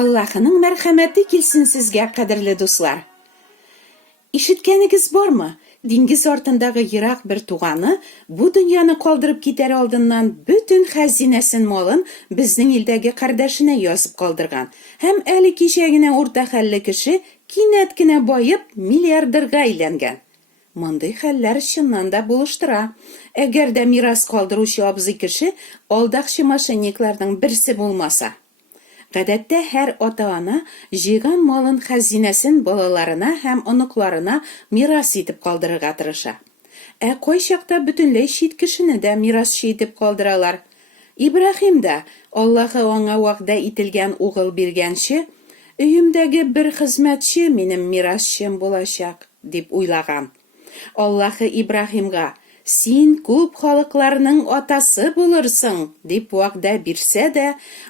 Аллаһының мәрхәмәте килсен сезгә, кадерле дуслар. Ишеткәнегез бармы? Диңгез артындагы ерак бер туганы бу дөньяны калдырып китәр алдыннан бөтен хәзинәсен малын безнең илдәге кардәшенә язып калдырган. Һәм әле кичә генә урта хәлле кеше кинәт кенә байып миллиардерга әйләнгән. Мондый хәлләр чыннан да булыштыра. Әгәр дә мирас калдыручы абзый кеше алдакчы мошенникларның берсе булмаса. Гадәттә һәр ата-ана җыйган малын хәзинәсен балаларына һәм оныкларына мирас итеп калдырырга тырыша. Ә кайчакта бөтенләй чит кешене дә мирасчы итеп калдыралар. Ибраһим да Аллаһы аңа вәгъдә ителгән угыл биргәнче, өемдәге бер хезмәтче минем мирасчым булачак, дип уйлаган. Аллаһы Ибраһимга «Син күп халыкларның атасы булырсың» дип вәгъдә бирсә дә,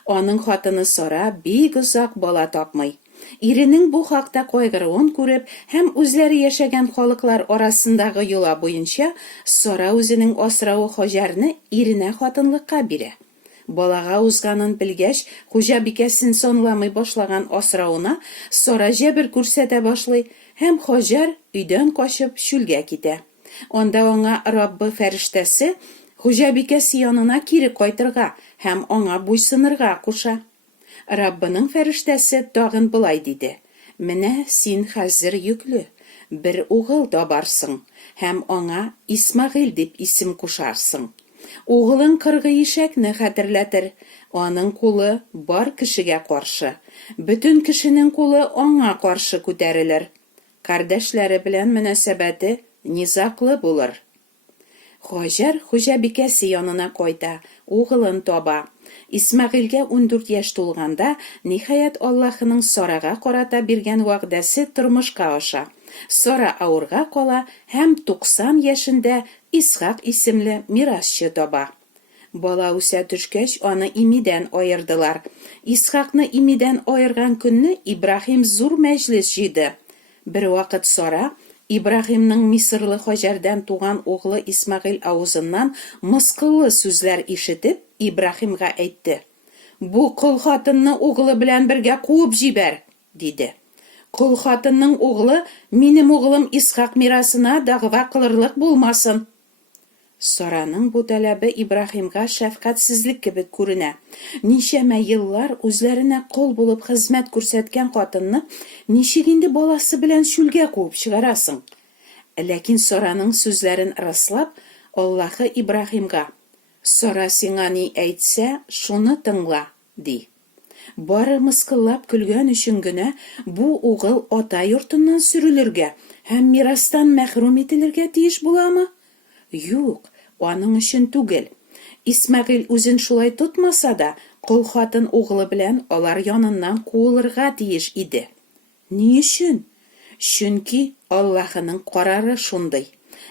аның хатыны Сара бик озак бала тапмый. Иренең бу хакта кайгыруын күреп һәм үзләре яшәгән халыклар арасындагы юла буенча Сара үзенең асрауы Хаҗарны иренә хатынлыкка бирә. Балага узганын белгәч, хуҗабикәсен санламый башлаган асрауына Сара җәбер күрсәтә башлый һәм Хаҗар өйдән качып чүлгә китә. Онда аңа Раббы фәрештәсе хуҗабикәсе янына кире кайтырга һәм аңа буйсынырга куша. Раббының фәрештәсе тагын булай диде: «Менә син хәзер йөкле, бер угыл табарсың һәм аңа Исмагыйль дип исем кушарсың. Угылың кыргы ишәкне хәтерләтер, аның кулы бар кешегә каршы, бөтен кешенең кулы аңа каршы күтәрелер. Кардәшләре белән мөнәсәбәте низаклы булыр». Хаҗар хуҗабикәсе янына кайта, угылын таба. Исмагыйльгә 14 яшь тулганда, ниһаять Аллаһының Сарага карата биргән вәгъдәсе тормышка аша. Сара авырга кала һәм 90 яшендә Исхак исемле мирасчы таба. Бала үсә төшкәч, аны имидән аердылар. Исхакны имидән аерган көнне Ибраһим зур мәҗлес җыйды. Бер вакыт Сара Ибраһимның Мисырлы Хаҗардан туган углы Исмагыйль авызыннан мыскыллы сүзләр ишетеп, Ибраһимга әйтте: «Бу кол хатынны углы белән бергә куып җибәр», диде. «Кол хатынның углы минем углым Исхак мирасына дәгъва кылырлык булмасын». Сараның бу таләбе Ибраһимга шәфкатьсезлек кебек күренә. Ничәмә еллар үзләренә кол булып хезмәт күрсәткән хатынны ничек инде баласы белән чүлгә куып чыгарасың? Ләкин Сараның сүзләрен раслап, Аллаһы Ибраһимга: «Сара сиңа ни әйтсә, шуны тыңла», ди. Бары мыскыллап көлгән өчен генә бу угыл ата йортыннан сөрелергә һәм мирастан мәхрүм ителергә тиеш буламы? Юк, аның өчен түгел. Исмагыйль үзен шулай тотмаса да, кол хатын углы белән алар яныннан куылырга тиеш иде. Ни өчен? Чөнки Аллаһының карары шундый.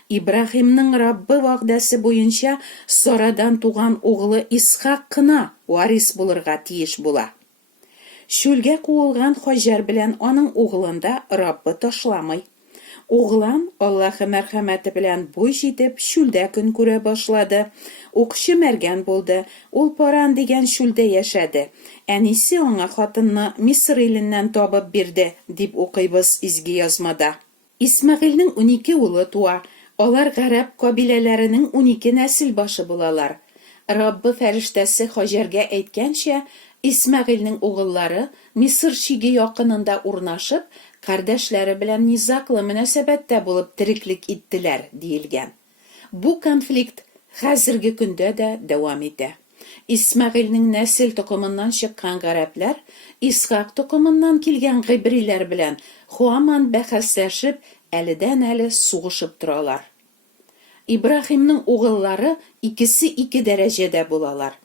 Ибраһимның Раббы вәгъдәсе буенча Сарадан туган углы Исхак кына варис булырга тиеш була. Чүлгә куылган Хаҗар белән аның углында Раббы ташламый. Углан Аллаһы мәрхәмәте белән буй җитеп чүлдә көн күрә башлады. Укчы мәргән булды. Ул Паран дигән чүлдә яшәде. Әнисе аңа хатынны Мисыр иленнән табып бирде, дип укыйбыз изге язмада. Исмагыйльнең 12 улы туа. Алар гарәп кабиләләренең 12 нәсел башы булалар. Раббы фәрештәсе Хаҗарга әйткәнчә, Исмагыйльнең угыллары Мисыр чиге якынында урнашып, кардәшләре белән низаклы мөнәсәбәттә булып тереклек иттеләр, диелгән. Бу конфликт хәзерге көндә дә дәвам итә. Исмагыйльнең нәсел токымыннан чыккан гарәпләр Исхак токымыннан килгән гыйбриләр белән һаман бәхәсләшеп, әледән-әле сугышып торалар. Ибраһимның угыллары икесе 2 дәрәҗәдә булалар.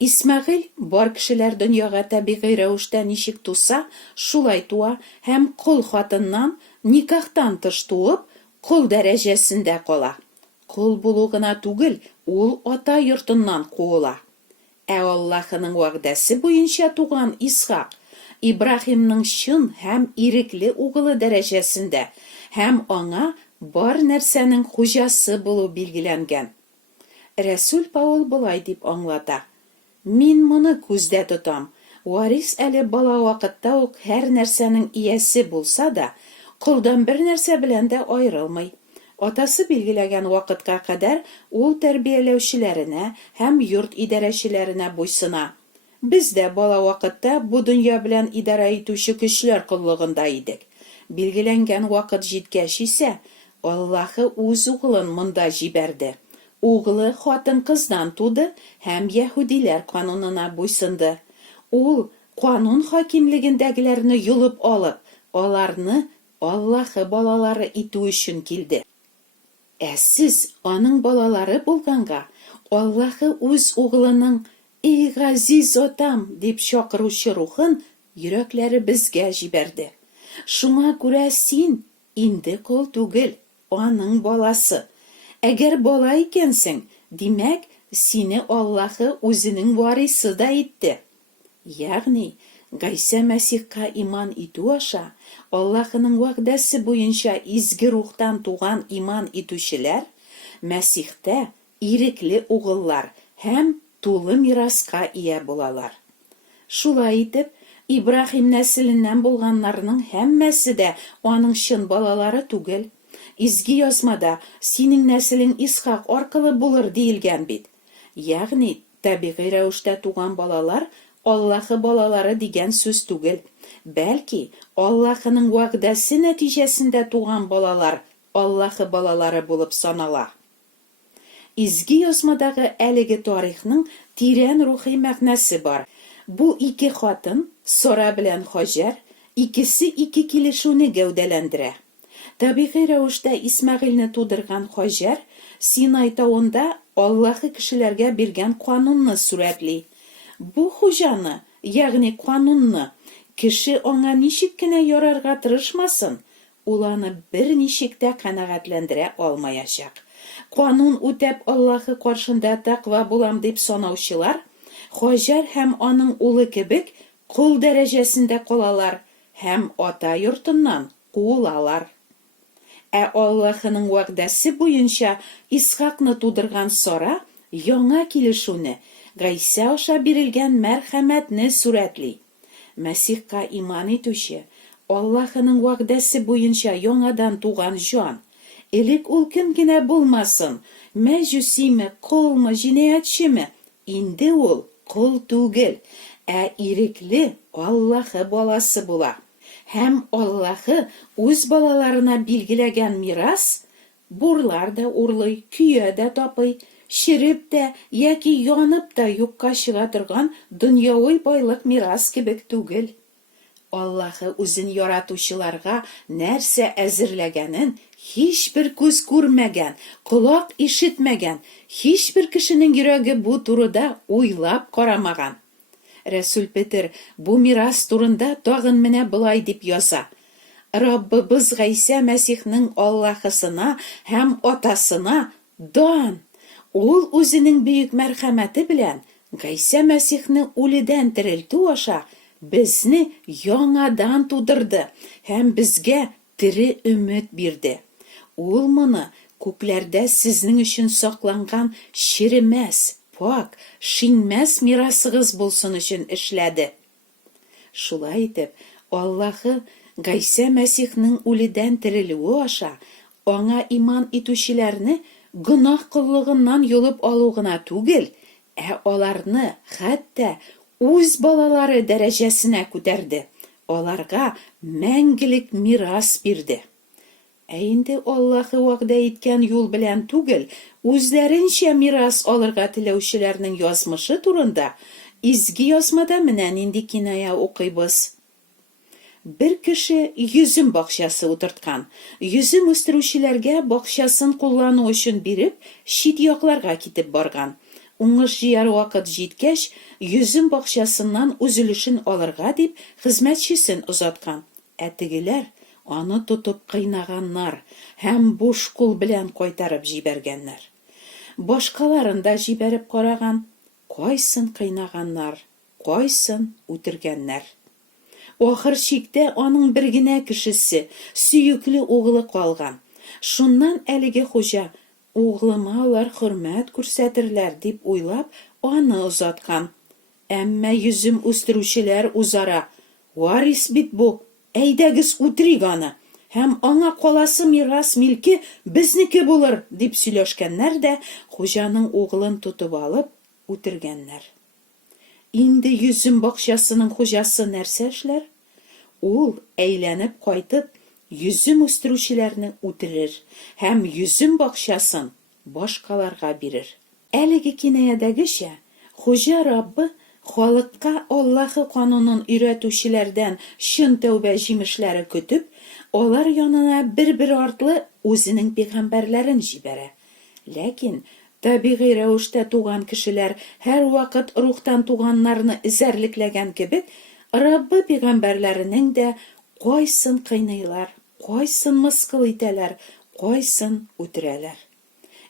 Исмагыйль бар кешеләр дөньяга табигый рәвештә ничек туса, шулай туа һәм кол хатыннан никахтан тыш туып, кол дәрәҗәсендә кала. Кол булу гына түгел, ул ата йортыннан куыла. Ә Аллаһының вәгъдәсе буенча туган Исхак Ибраһимның чын һәм ирекле угылы дәрәҗәсендә һәм аңа бар нәрсәнең хуҗасы булу билгеләнгән. Рәсүл Паул булай дип аңлата: «Мин моны күздә тотам. Варис әле бала вакытта ук һәр нәрсәнең иясе булса да, колдан бер нәрсә белән дә аерылмый. Атасы билгеләгән вакытка кадәр ул тәрбияләүчеләренә һәм йорт идарәчеләренә буйсына. Без дә бала вакытта бу дөнья белән идара итүче көчләр коллыгында идек. Билгеләнгән вакыт җиткәч исә, Аллаһы үз угылын монда җибәрде. Углы хатын-кыздан туды һәм яһүдиләр канунына буйсынды. Ул канун хакимлегендәгеләрне юлып алып, аларны Аллаһы балалары итү өчен килде. Ә сез аның балалары булганга, Аллаһы үз углының «Эй газиз отам» дип чакыручы рухын йөрәкләребезгә җибәрде. Шуңа күрә син инде кол түгел, аның баласы. Әгәр бала икәнсең, димәк, сине Аллаһы үзенең варисы да итте. Ягъни, Гайса Мәсихка иман итү аша, Аллаһының вәгъдәсе буенча изге рухтан туган иман итүчеләр Мәсихтә ирекле угыллар һәм тулы мираска ия булалар. Шулай итеп, Ибрахим нәселеннән булганнарның һәммәсе дә аның чын балалары түгел. Изге язмада синең нәселең Исхак аркылы булыр диелгән бит. Ягъни, табигый рәвештә туган балалар Аллаһы балалары дигән сүз түгел. Бәлки, Аллаһының вәгъдәсе нәтиҗәсендә туган балалар Аллаһы балалары булып санала. Изге язмадагы әлеге тарихның тирән рухи мәгънәсе бар. Бу ике хатын, Сара белән Хаҗар, икесе ике килешүне гәүдәләндерә. Табигый рәвештә Исмәгыйльне тудырган Хаҗар Синай тауында Аллаһы кешеләргә биргән канунны сүрәтли. Бу хуҗаны, ягъни канунны, кеше аңа ничек кенә ярарга тырышмасын, ул аны бер ничек тә канәгатьләндерә алмаячак. Канун үтәп Аллаһы каршында тәкъва булам дип санаучылар, Хаҗар һәм аның улы кебек кул дәрәҗәсендә калалар һәм ата йортыннан куылалар. Ә Аллаһының вәгъдәсе буенча Исхакны тудырган Сара яңа килешүне, Гайса аша бирелгән мәрхәмәтне сүрәтли. Мәсихка иман итүче, Аллаһының вәгъдәсе буенча яңадан туган җан. Элек ул кем генә булмасын, мәҗүсиме, колмы, җинаятьчеме, инде ул кол түгел, ә ирекле Аллаһы баласы була. Һәм Аллаһы үз балаларына билгеләгән мирас, бурлар да урлый, көя дә тапый, ширеп тә яки янып та юкка чыга торган дөньяви байлык мирас кебек түгел. Аллаһы үзен яратучыларга нәрсә әзерләгәнен һичбер күз күрмәгән, колак ишетмәгән, һичбер кешенең йөрәге бу турыда уйлап карамаган. Рәсүл Петр бу мирас турында тагын менә былай дип яза. Раббыбыз Гайса Мәсихнең Аллаһысына һәм атасына дан. Ул үзенең бөек мәрхәмәте белән Гайса Мәсихне үледән терелтү аша безне яңадан тудырды һәм безгә тере өмет бирде. Ул моны күкләрдә сезнең өчен сакланган ширемәс, пак, шинмәс мирасыгыз булсын өчен эшләде. Шулай итеп, Аллаһы Гайса Мәсихнең үледән терелүе аша аңа иман итүчеләрне гөнаһ кыллыгыннан юлып алу гына түгел, ә аларны хәтта үз балалары дәрәҗәсенә күтәрде. Аларга мәңгелек мирас бирде. Ә инде Аллаһы вәгъдә иткән юл белән түгел, үзләренчә мирас алырга теләүчеләрнең язмышы турында изге язмада менә нинди киная укыйбыз. Бер кеше йөзем бакчасы утырткан. Йөзем үстерүчеләргә бакчасын куллану өчен биреп, чит якларга китеп барган. Уңыш җыяр вакыт җиткәч, йөзем бакчасыннан үзелешен алырга дип хезмәтчесен озаткан. Ә тегеләр аны тотып кыйнаганнар һәм буш кул белән кайтарып җибәргәннәр. Башкаларын да җибәреп караган, кайсын кыйнаганнар, кайсын үтергәннәр. Ахыр чиктә аның бер генә кешесе, сөекле угылы калган. Шуннан әлеге хуҗа, углыма алар хөрмәт күрсәтерләр дип уйлап, аны озаткан. Әмма йөзем үстерүчеләр үзара: "Варис бит бу, әйдәгез үтерик аны, һәм аңа каласы мирас милке безнеке булыр", дип сөйләшкәннәр дә хуҗаның угылын тотып алып үтергәннәр. Инде йөзем бакчасының хуҗасы нәрсә эшләр? Ул, әйләнеп кайтып, йөзем үстерүчеләрне үтерер һәм йөзем бакчасын башкаларга бирер. Әлеге кинаядәгечә, хуҗа Раббы халыкка Аллаһы канунын өйрәтүчеләрдән чын тәүбә җимешләре көтеп, алар янына бер-бер артлы үзенең пәйгамбәрләрен җибәрә. Ләкин табигый рәвештә туган кешеләр һәрвакыт рухтан туганнарны эзәрлекләгән кебек, Раббы пәйгамбәрләренең дә кайсын кыйныйлар, кайсын мыскыл итәләр, кайсын үтерәләр.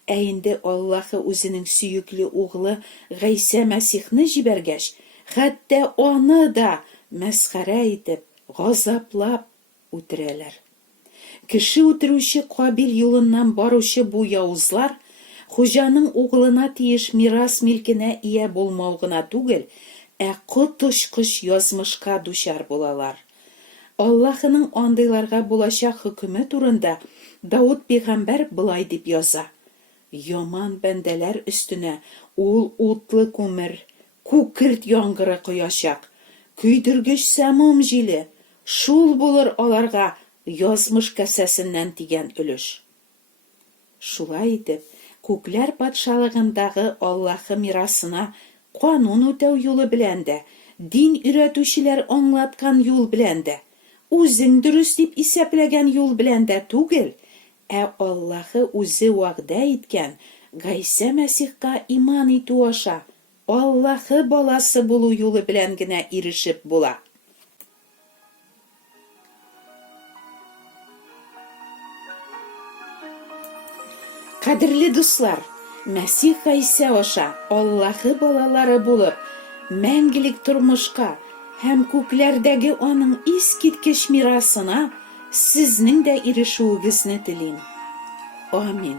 Ә инде Аллаһы үзенең сөекле угылы Гыйса Мәсихне җибәргәч, хәтта аны да мәсхәрә итеп, газаплап үтерәләр. Кеше үтерүче Кабил юлыннан баручы бу явызлар хуҗаның угылына тиеш мирас милкенә ия булмау гына түгел, ә коточкыч язмышка дучар булалар. Аллаһының андыйларга булачак хөкеме турында Дауд пәйгамбәр былай дип яза: "Яман бәндәләр өстенә ул утлы күмер, күкерт яңгыры коячак, көйдергеч сәмум җиле, шул булыр аларга язмыш кәсәсеннән тигән өлеш". Шулай итеп, күкләр патшалыгындагы Аллаһы мирасына канун үтәү юлы белән дә, дин өйрәтүчеләр аңлаткан юл белән дә, үзең дөрес дип исәпләгән юл белән дә түгел, ә Аллаһы үзе вәгъдә иткән Гыйса Мәсихка иман итү аша Аллаһы баласы булу юлы белән генә ирешеп була. Кадерле дуслар, Мәсих Гыйса аша Аллаһы балалары булып, мәңгелек тормышка һәм күкләрдәге аның искиткеч мирасына сезнең дә ирешүегезне телим. Амин.